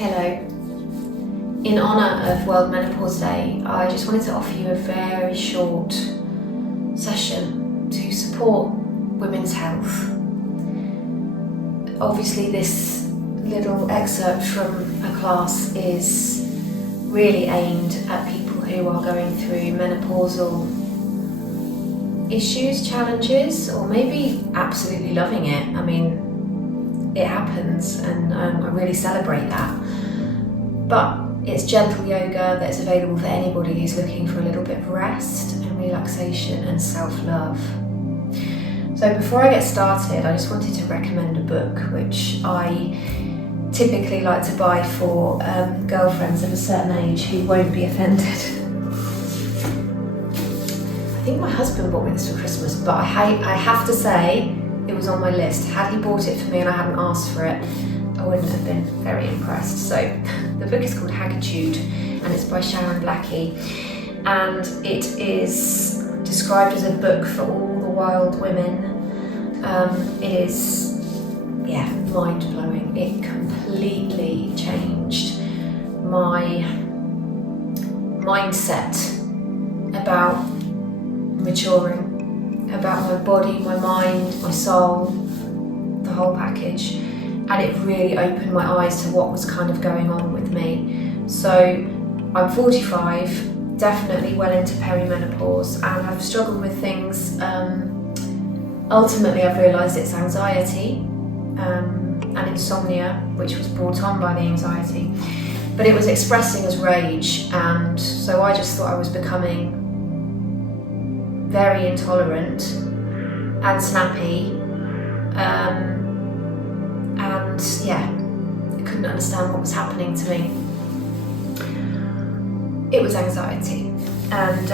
Hello. In honour of World Menopause Day, I just wanted to offer you a very short session to support women's health. Obviously this little excerpt from a class is really aimed at people who are going through menopausal issues, challenges, or maybe absolutely loving it. I mean, it happens, and I really celebrate that. But it's gentle yoga that's available for anybody who's looking for a little bit of rest and relaxation and self-love. So before I get started, I just wanted to recommend a book which I typically like to buy for girlfriends of a certain age who won't be offended. I think my husband bought me this for Christmas, but I have to say it was on my list. Had he bought it for me and I hadn't asked for it, I wouldn't have been very impressed. So the book is called Haggitude and it's by Sharon Blackie, and it is described as a book for all the wild women. It is, mind-blowing. It completely changed my mindset about maturing, about my body, my mind, my soul, the whole package. And it really opened my eyes to what was kind of going on with me. So I'm 45, definitely well into perimenopause, and I've struggled with things. Ultimately I've realised it's anxiety and insomnia, which was brought on by the anxiety, but it was expressing as rage, and so I just thought I was becoming very intolerant and snappy, and I couldn't understand what was happening to me. It was anxiety, and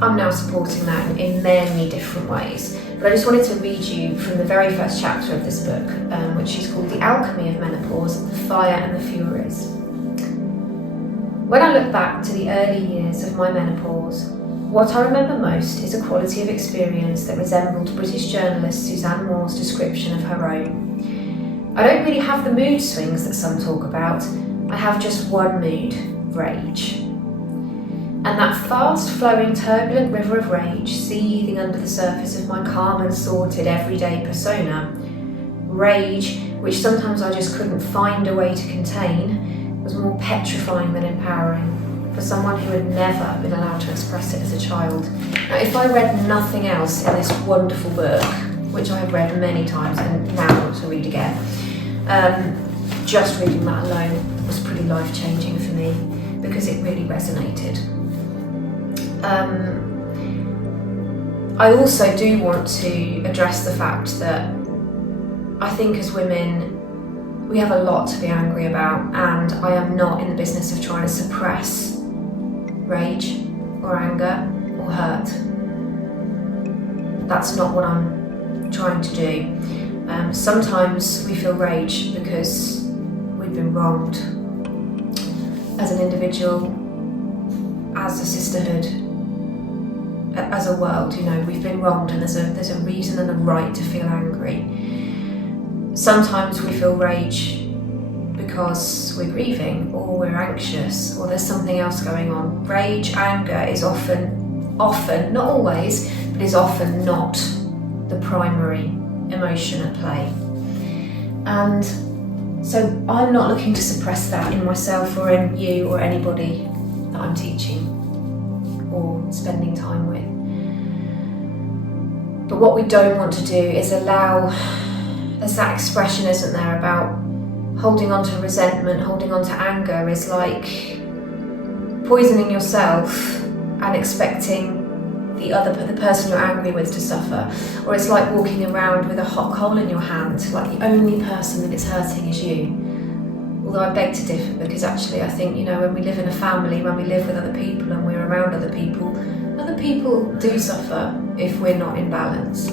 I'm now supporting that in many different ways. But I just wanted to read you from the very first chapter of this book, which is called The Alchemy of Menopause, The Fire and the Furies. When I look back to the early years of my menopause, what I remember most is a quality of experience that resembled British journalist Suzanne Moore's description of her own. I don't really have the mood swings that some talk about. I have just one mood: rage. And that fast-flowing, turbulent river of rage seething under the surface of my calm and sorted everyday persona, rage which sometimes I just couldn't find a way to contain, was more petrifying than empowering for someone who had never been allowed to express it as a child. Now, if I read nothing else in this wonderful book, which I have read many times and now want to read again, just reading that alone was pretty life-changing for me, because it really resonated. I also do want to address the fact that I think as women we have a lot to be angry about, and I am not in the business of trying to suppress rage or anger or hurt. That's not what I'm trying to do. Sometimes we feel rage because we've been wronged as an individual, as a sisterhood, as a world. We've been wronged, and there's a reason and a right to feel angry. Sometimes we feel rage because we're grieving, or we're anxious, or there's something else going on. Rage, anger is often, not always, but is often not the primary emotion at play. And so I'm not looking to suppress that in myself or in you or anybody that I'm teaching or spending time with. But what we don't want to do is allow, as that expression isn't there about holding on to resentment, holding on to anger is like poisoning yourself and expecting the person you're angry with to suffer. Or it's like walking around with a hot coal in your hand, like the only person that it's hurting is you. Although I beg to differ, because actually I think, when we live in a family, when we live with other people and we're around other people do suffer if we're not in balance.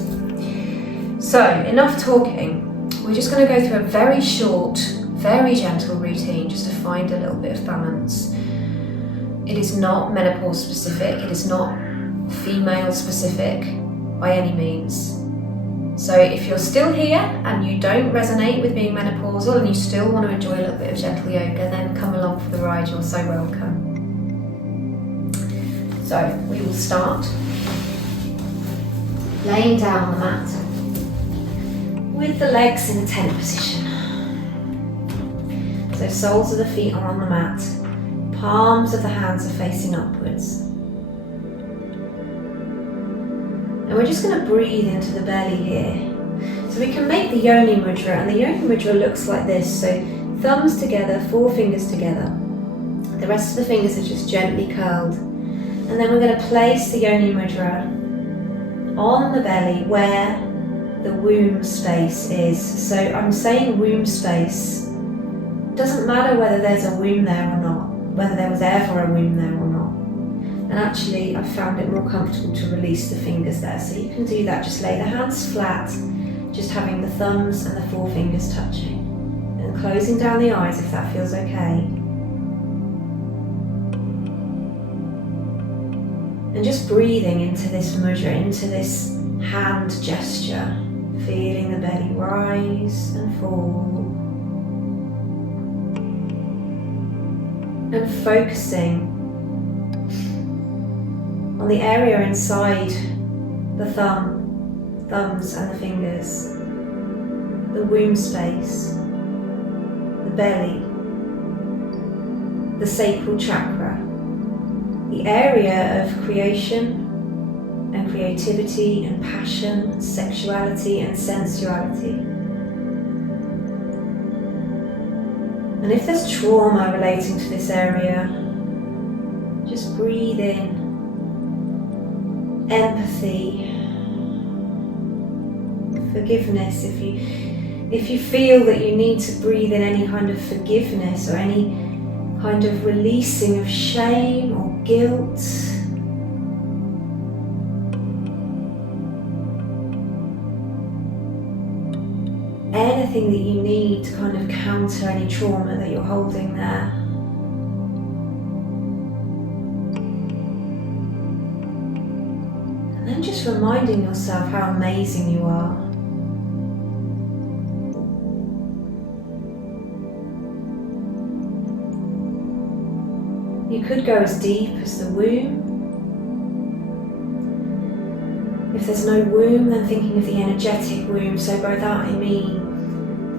So, enough talking. We're just going to go through a very short, very gentle routine just to find a little bit of balance. It is not menopause specific, it is not female specific by any means. So if you're still here and you don't resonate with being menopausal and you still want to enjoy a little bit of gentle yoga, then come along for the ride, you're so welcome. So we will start laying down on the mat with the legs in a tent position. So soles of the feet are on the mat, palms of the hands are facing upwards. And we're just going to breathe into the belly here. So we can make the Yoni Mudra, and the Yoni Mudra looks like this. So thumbs together, 4 fingers together. The rest of the fingers are just gently curled. And then we're going to place the Yoni Mudra on the belly where the womb space is. So I'm saying womb space. It doesn't matter whether there's a womb there or not, whether there was ever a womb there or not. And actually, I've found it more comfortable to release the fingers there. So you can do that. Just lay the hands flat, just having the thumbs and the 4 fingers touching. And closing down the eyes if that feels okay. And just breathing into this mudra, into this hand gesture. Feeling the belly rise and fall. And focusing on the area inside the thumbs and the fingers, the womb space, the belly, the sacral chakra, the area of creation and creativity and passion, sexuality and sensuality. And if there's trauma relating to this area, just breathe in empathy, forgiveness. If you feel that you need to breathe in any kind of forgiveness or any kind of releasing of shame or guilt, anything that you need to kind of counter any trauma that you're holding there. And then just reminding yourself how amazing you are. You could go as deep as the womb. If there's no womb, then thinking of the energetic womb. So by that I mean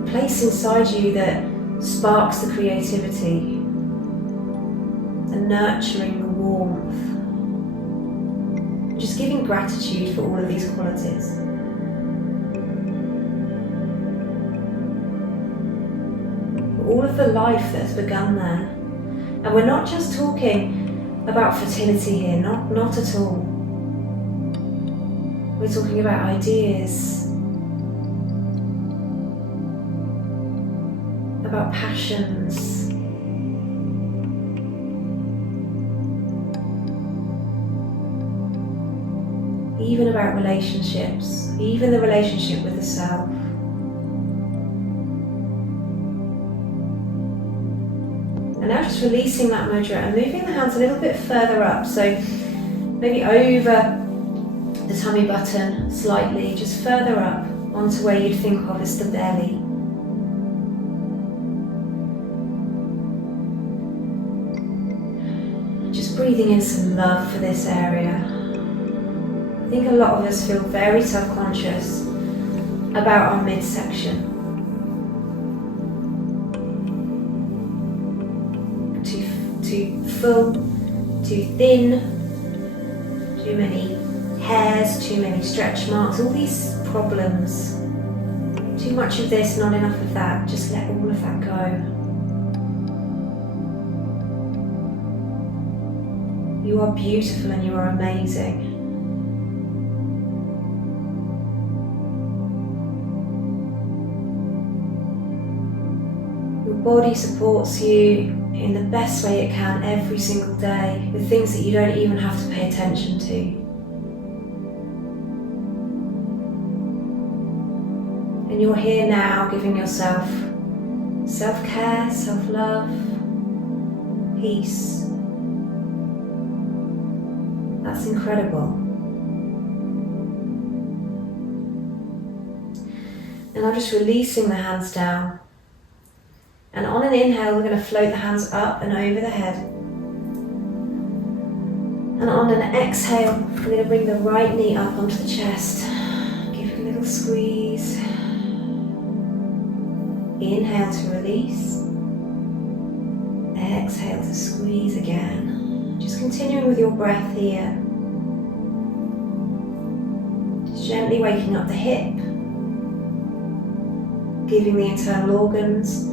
the place inside you that sparks the creativity and nurturing the warmth. Just giving gratitude for all of these qualities. For all of the life that's begun there. And we're not just talking about fertility here, not at all. We're talking about ideas, about passions, even about relationships, even the relationship with the self. And now just releasing that mudra and moving the hands a little bit further up, so maybe over the tummy button slightly, just further up onto where you'd think of as the belly. Just breathing in some love for this area. I think a lot of us feel very self-conscious about our midsection. Too full, too thin, too many hairs, too many stretch marks, all these problems. Too much of this, not enough of that. Just let all of that go. You are beautiful and you are amazing. Your body supports you in the best way it can every single day with things that you don't even have to pay attention to. And you're here now giving yourself self-care, self-love, peace. That's incredible. And I'm just releasing the hands down. And on an inhale, we're going to float the hands up and over the head. And on an exhale, we're going to bring the right knee up onto the chest. Give it a little squeeze. Inhale to release. Exhale to squeeze again. Just continuing with your breath here. Just gently waking up the hip. Giving the internal organs a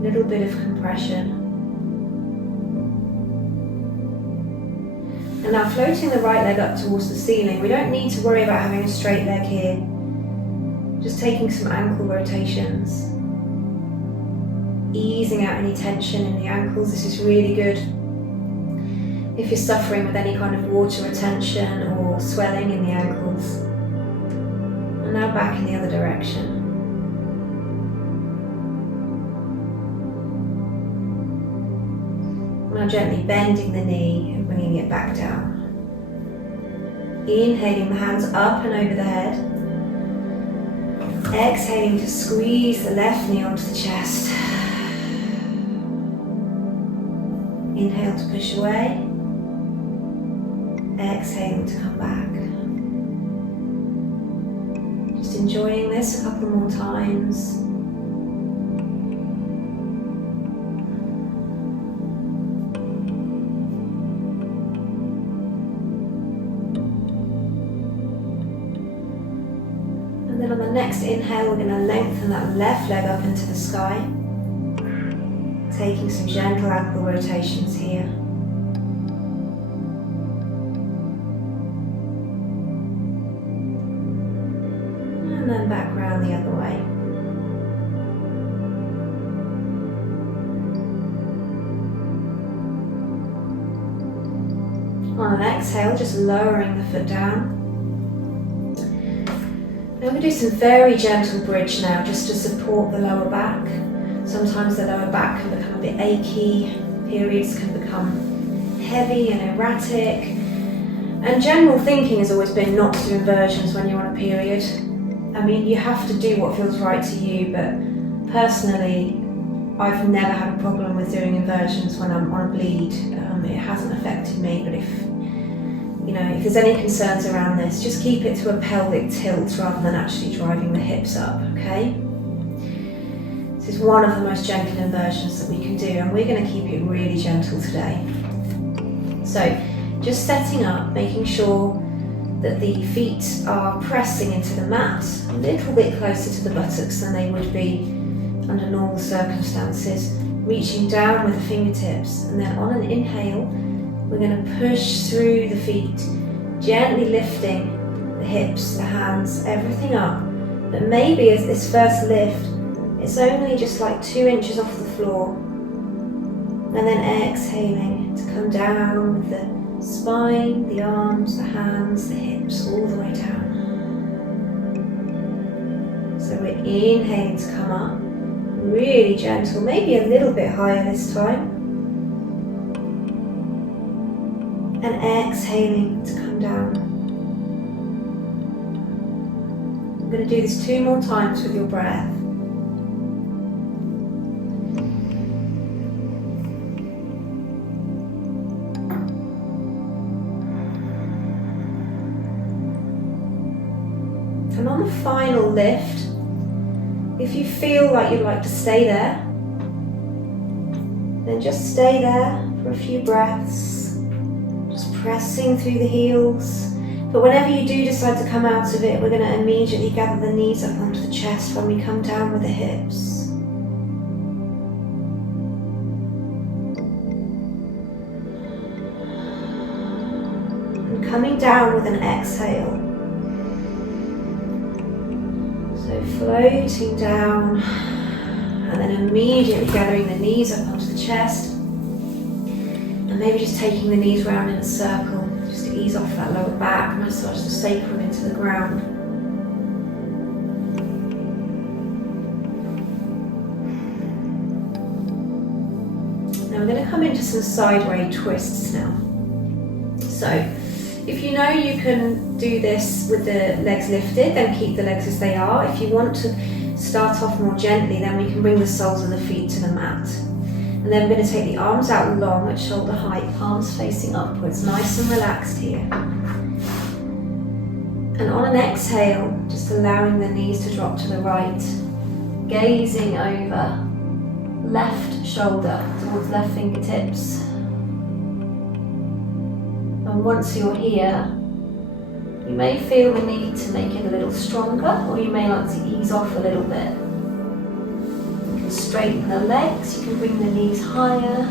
little bit of compression. And now floating the right leg up towards the ceiling. We don't need to worry about having a straight leg here. Just taking some ankle rotations. Easing out any tension in the ankles. This is really good if you're suffering with any kind of water retention or swelling in the ankles. And now back in the other direction. Now gently bending the knee and bringing it back down. Inhaling the hands up and over the head. Exhaling to squeeze the left knee onto the chest. Inhale to push away. Exhaling to come back. Just enjoying this a couple more times. And then on the next inhale, we're going to lengthen that left leg up into the sky. Taking some gentle ankle rotations here. And then back round the other way. On an exhale, just lowering the foot down. Then we do some very gentle bridge now, just to support the lower back. Sometimes the lower back can become a bit achy, periods can become heavy and erratic. And general thinking has always been not to do inversions when you're on a period. I mean, you have to do what feels right to you, but personally, I've never had a problem with doing inversions when I'm on a bleed. It hasn't affected me, but if there's any concerns around this, just keep it to a pelvic tilt rather than actually driving the hips up, okay? This is one of the most gentle inversions that we can do, and we're going to keep it really gentle today. So, just setting up, making sure that the feet are pressing into the mat a little bit closer to the buttocks than they would be under normal circumstances. Reaching down with the fingertips, and then on an inhale, we're going to push through the feet, gently lifting the hips, the hands, everything up. But maybe as this first lift, it's only just like 2 inches off the floor. And then exhaling to come down with the spine, the arms, the hands, the hips, all the way down. So we're inhaling to come up, really gentle, maybe a little bit higher this time. And exhaling to come down. I'm going to do this 2 more times with your breath. And on the final lift, if you feel like you'd like to stay there, then just stay there for a few breaths. Pressing through the heels. But whenever you do decide to come out of it, we're going to immediately gather the knees up onto the chest when we come down with the hips. And coming down with an exhale. So floating down and then immediately gathering the knees up onto the chest. And maybe just taking the knees round in a circle, just to ease off that lower back, massage the sacrum into the ground. Now we're going to come into some sideways twists now. So if you know you can do this with the legs lifted, then keep the legs as they are. If you want to start off more gently, then we can bring the soles of the feet to the mat. And then we're going to take the arms out long at shoulder height, palms facing upwards, nice and relaxed here. And on an exhale, just allowing the knees to drop to the right, gazing over left shoulder towards left fingertips. And once you're here, you may feel the need to make it a little stronger, or you may like to ease off a little bit. You can straighten the legs, you can bring the knees higher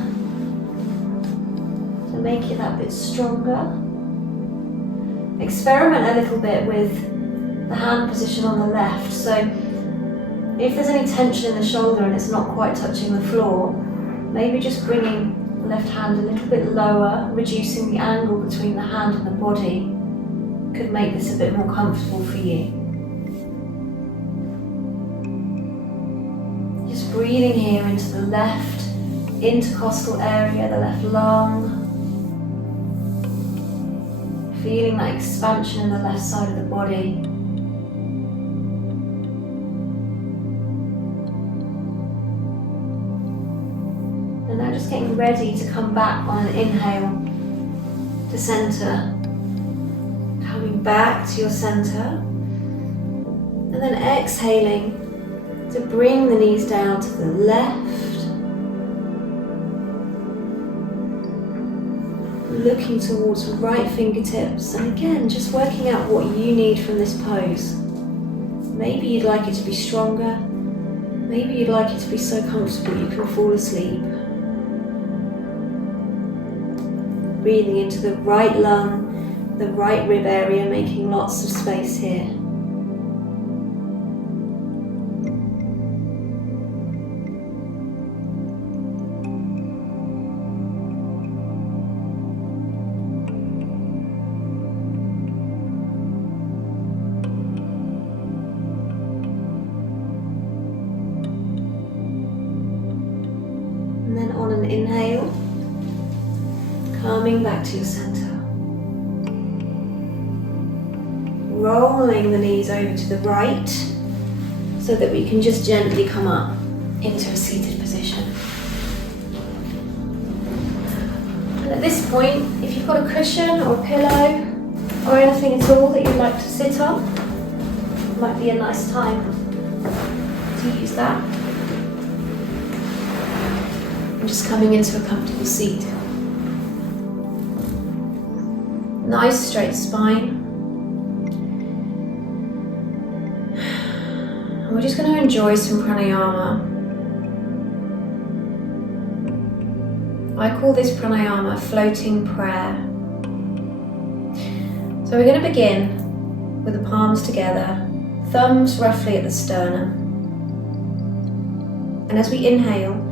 to make it that bit stronger. Experiment a little bit with the hand position on the left. So if there's any tension in the shoulder and it's not quite touching the floor, maybe just bringing the left hand a little bit lower, reducing the angle between the hand and the body could make this a bit more comfortable for you. Just breathing here into the left intercostal area, the left lung. Feeling that expansion in the left side of the body. And now just getting ready to come back on an inhale to center. Coming back to your center. And then exhaling to bring the knees down to the left. Looking towards the right fingertips, and again just working out what you need from this pose. Maybe you'd like it to be stronger, maybe you'd like it to be so comfortable you can fall asleep. Breathing into the right lung, the right rib area, making lots of space here. On an inhale, coming back to your center. Rolling the knees over to the right so that we can just gently come up into a seated position. And at this point, if you've got a cushion or a pillow or anything at all that you'd like to sit on, it might be a nice time to use that. Just coming into a comfortable seat. Nice straight spine. And we're just going to enjoy some pranayama. I call this pranayama floating prayer. So we're going to begin with the palms together, thumbs roughly at the sternum. And as we inhale,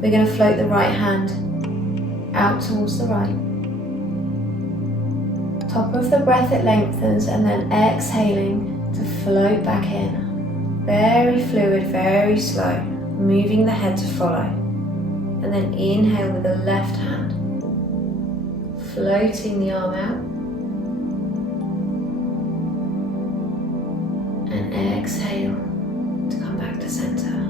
we're going to float the right hand out towards the right. Top of the breath it lengthens, and then exhaling to float back in. Very fluid, very slow, moving the head to follow. And then inhale with the left hand, floating the arm out. And exhale to come back to center.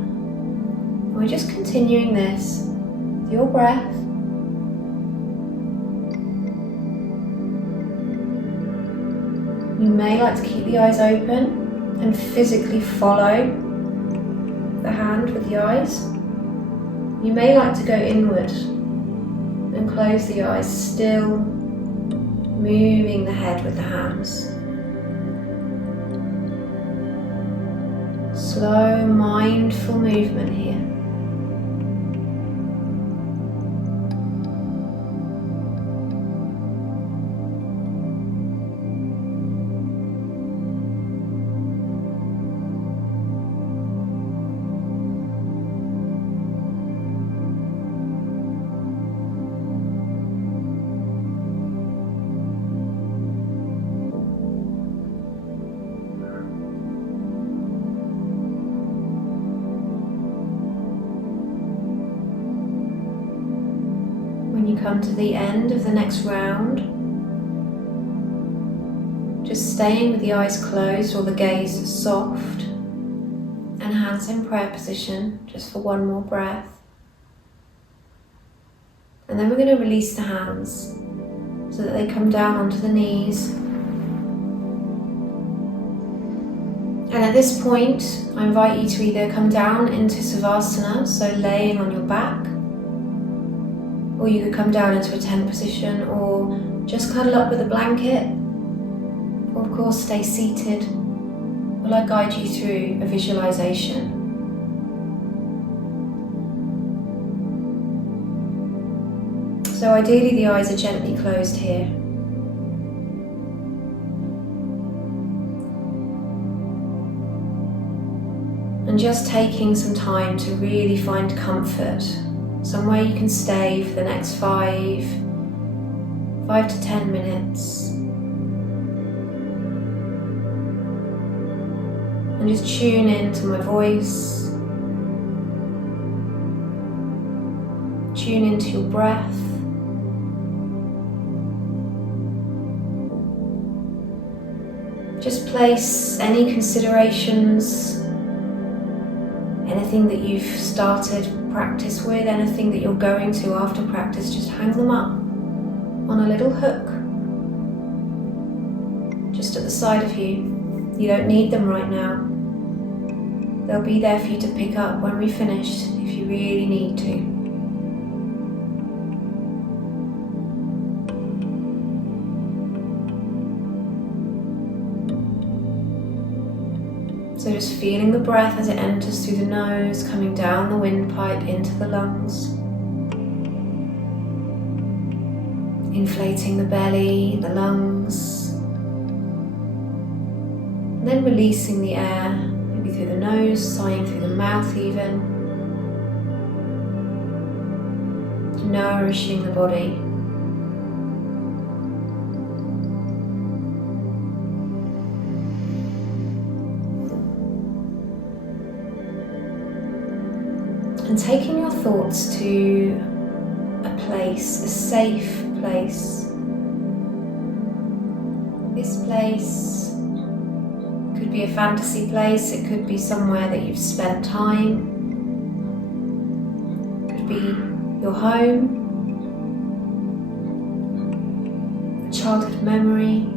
We're just continuing this with your breath. You may like to keep the eyes open and physically follow the hand with the eyes. You may like to go inward and close the eyes, still moving the head with the hands. Slow, mindful movement here. When you come to the end of the next round, just staying with the eyes closed or the gaze soft, and hands in prayer position just for one more breath. And then we're going to release the hands so that they come down onto the knees. And at this point, I invite you to either come down into Savasana, so laying on your back, or you could come down into a tent position, or just cuddle up with a blanket, or of course stay seated while I guide you through a visualization. So ideally the eyes are gently closed here. And just taking some time to really find comfort, somewhere you can stay for the next 5 to 10 minutes. And just tune into my voice, tune into your breath. Just place any considerations, anything that you've started practice with, anything that you're going to after practice, just hang them up on a little hook just at the side of you. You don't need them right now. They'll be there for you to pick up when we finish if you really need to. So just feeling the breath as it enters through the nose, coming down the windpipe into the lungs. Inflating the belly, the lungs. And then releasing the air, maybe through the nose, sighing through the mouth even. Nourishing the body. And taking your thoughts to a place, a safe place. This place could be a fantasy place, it could be somewhere that you've spent time, it could be your home, a childhood memory.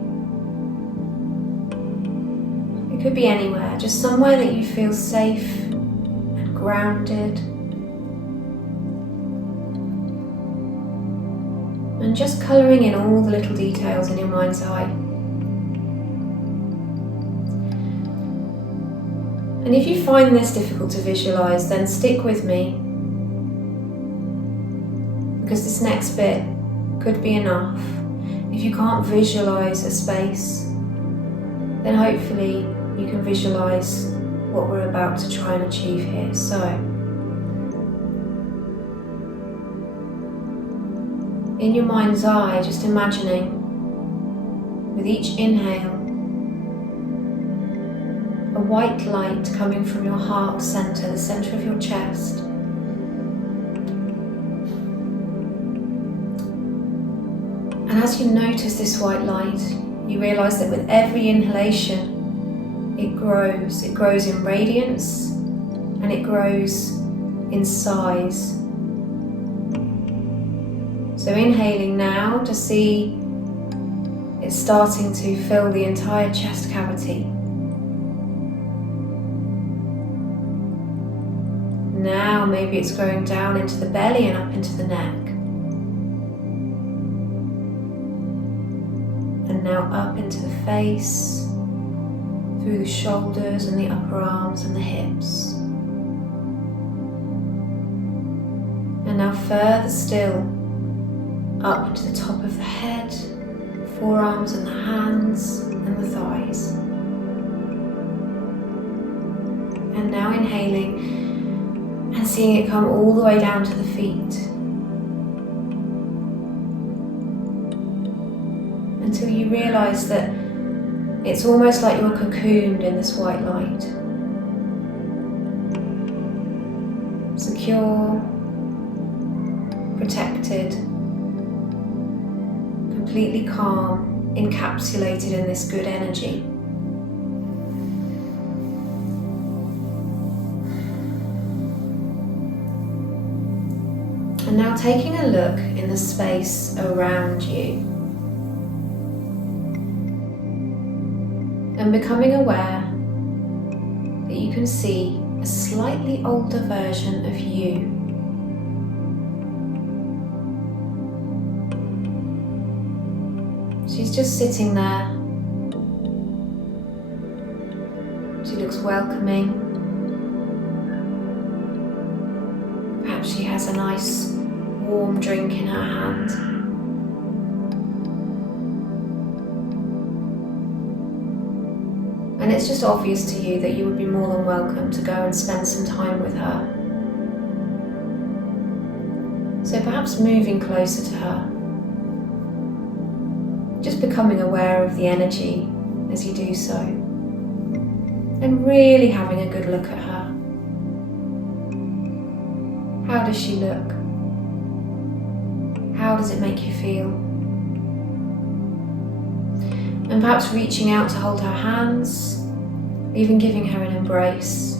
It could be anywhere, just somewhere that you feel safe and grounded. And just colouring in all the little details in your mind's eye. And if you find this difficult to visualise, then stick with me, because this next bit could be enough. If you can't visualise a space, then hopefully you can visualise what we're about to try and achieve here. So, in your mind's eye, just imagining with each inhale a white light coming from your heart center, the center of your chest. And as you notice this white light, you realize that with every inhalation, it grows. It grows in radiance and it grows in size. So inhaling now to see it's starting to fill the entire chest cavity. Now maybe it's growing down into the belly and up into the neck. And now up into the face, through the shoulders and the upper arms and the hips. And now further still, up to the top of the head, the forearms and the hands and the thighs. And now inhaling and seeing it come all the way down to the feet. Until you realise that it's almost like you're cocooned in this white light. Secure, protected, completely calm, encapsulated in this good energy. And now taking a look in the space around you and becoming aware that you can see a slightly older version of you. She's just sitting there. She looks welcoming. Perhaps she has a nice warm drink in her hand. And it's just obvious to you that you would be more than welcome to go and spend some time with her. So perhaps moving closer to her, just becoming aware of the energy as you do so, and really having a good look at her. How does she look? How does it make you feel? And perhaps reaching out to hold her hands, even giving her an embrace.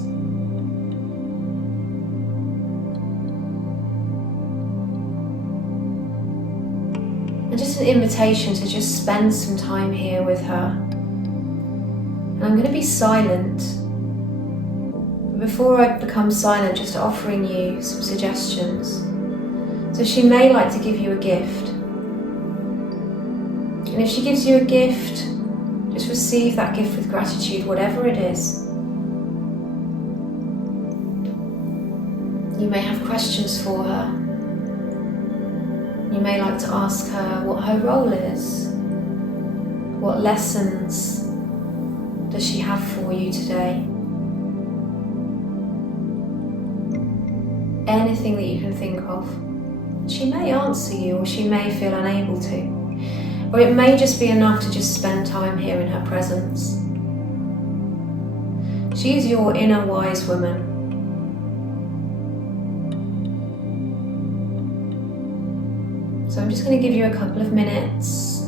And just an invitation to just spend some time here with her. And I'm going to be silent. But before I become silent, just offering you some suggestions. So she may like to give you a gift. And if she gives you a gift, just receive that gift with gratitude, whatever it is. You may have questions for her. You may like to ask her what her role is. What lessons does she have for you today? Anything that you can think of. She may answer you, or she may feel unable to. Or it may just be enough to just spend time here in her presence. She's your inner wise woman. So I'm just going to give you a couple of minutes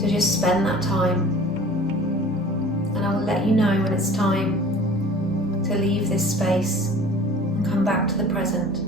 to just spend that time. And I will let you know when it's time to leave this space and come back to the present.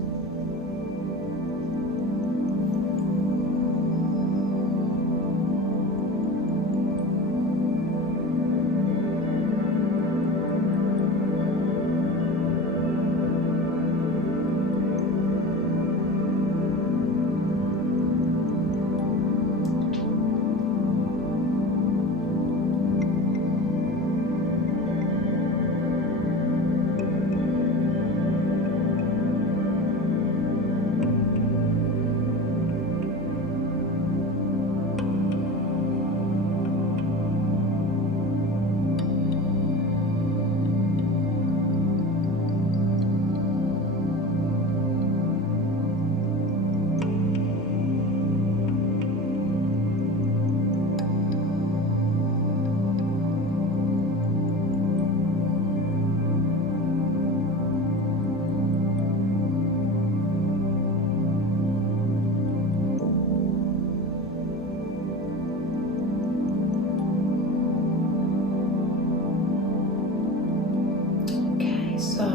So,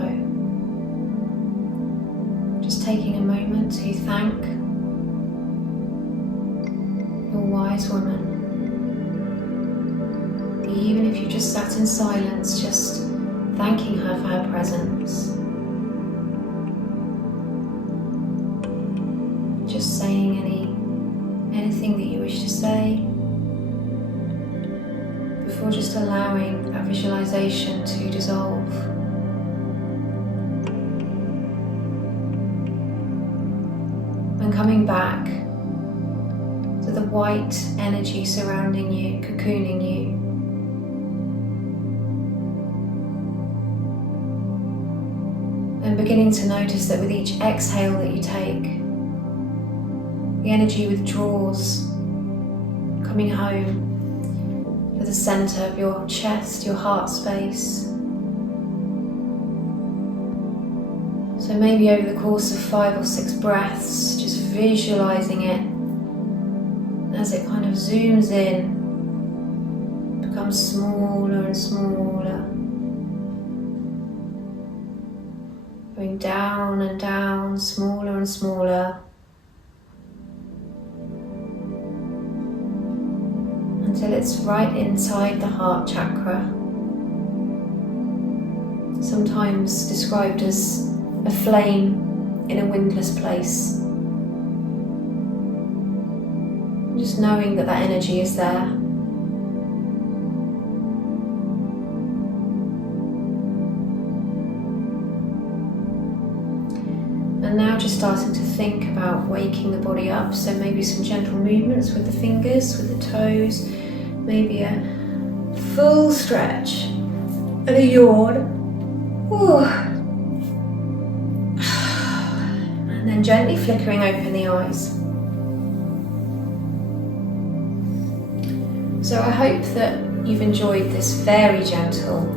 just taking a moment to thank your wise woman. Even if you just sat in silence, just thanking her for her presence. Just saying anything that you wish to say, before just allowing that visualization to dissolve. And coming back to the white energy surrounding you, cocooning you. And beginning to notice that with each exhale that you take, the energy withdraws, coming home to the center of your chest, your heart space. So maybe over the course of 5 or 6 breaths, just visualizing it as it kind of zooms in, becomes smaller and smaller. Going down and down, smaller and smaller, until it's right inside the heart chakra, sometimes described as a flame in a windless place. Just knowing that that energy is there. And now just starting to think about waking the body up, so maybe some gentle movements with the fingers, with the toes, maybe a full stretch and a yawn. Ooh. And then gently flickering open the eyes. So I hope that you've enjoyed this very gentle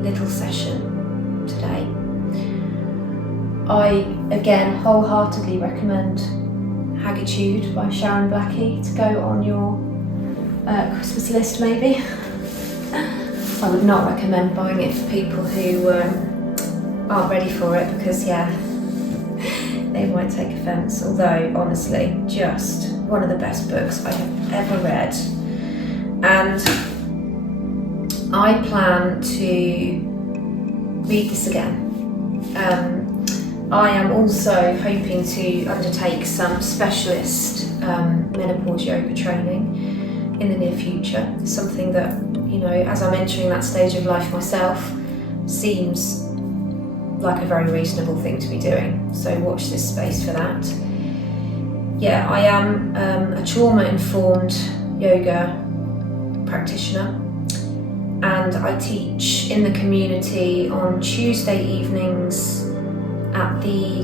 little session today. I, again, wholeheartedly recommend Haggitude by Sharon Blackie to go on your Christmas list, maybe. I would not recommend buying it for people who aren't ready for it, because, yeah, they might take offence. Although, honestly, just one of the best books I have ever read. And I plan to read this again. I am also hoping to undertake some specialist menopause yoga training in the near future. Something that, you know, as I'm entering that stage of life myself, seems like a very reasonable thing to be doing. So watch this space for that. Yeah, I am a trauma-informed yoga practitioner, and I teach in the community on Tuesday evenings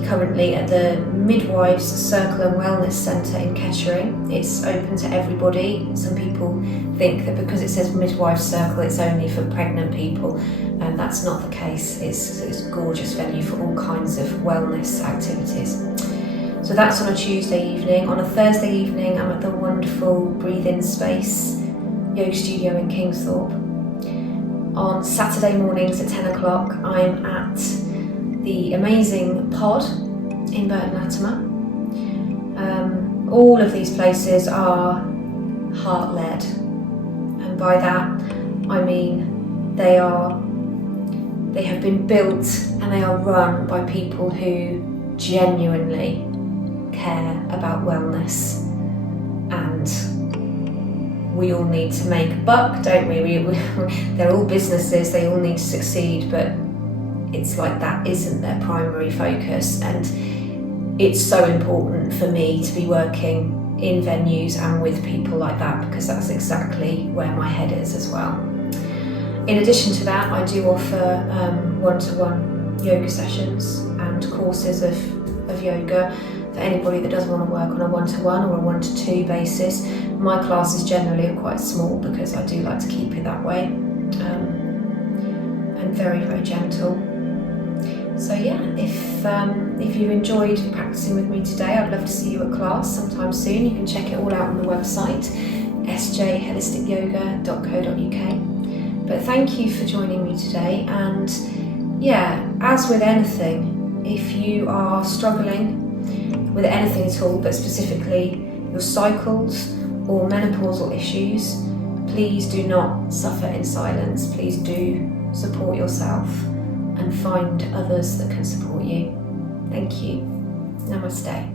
currently at the Midwives Circle and Wellness Centre in Kettering. It's open to everybody. Some people think that because it says Midwives Circle it's only for pregnant people, and that's not the case. It's a gorgeous venue for all kinds of wellness activities. So that's on a Tuesday evening. On a Thursday evening I'm at the wonderful Breathe In Space yoga studio in Kingsthorpe. On Saturday mornings at 10 o'clock I'm at the amazing Pod in Burton Latimer. All of these places are heart-led, and by that I mean they have been built and they are run by people who genuinely care about wellness. And we all need to make a buck, don't we? They're all businesses, they all need to succeed, but it's like that isn't their primary focus. And it's so important for me to be working in venues and with people like that, because that's exactly where my head is as well. In addition to that, I do offer one-to-one yoga sessions and courses of yoga for anybody that doesn't want to work on a one-to-one or a one-to-two basis. My classes generally are quite small because I do like to keep it that way, and very, very gentle. So yeah, if you enjoyed practicing with me today, I'd love to see you at class sometime soon. You can check it all out on the website, sjholisticyoga.co.uk. But thank you for joining me today, and yeah, as with anything, if you are struggling with anything at all, but specifically your cycles or menopausal issues, please do not suffer in silence. Please do support yourself and find others that can support you. Thank you. Namaste.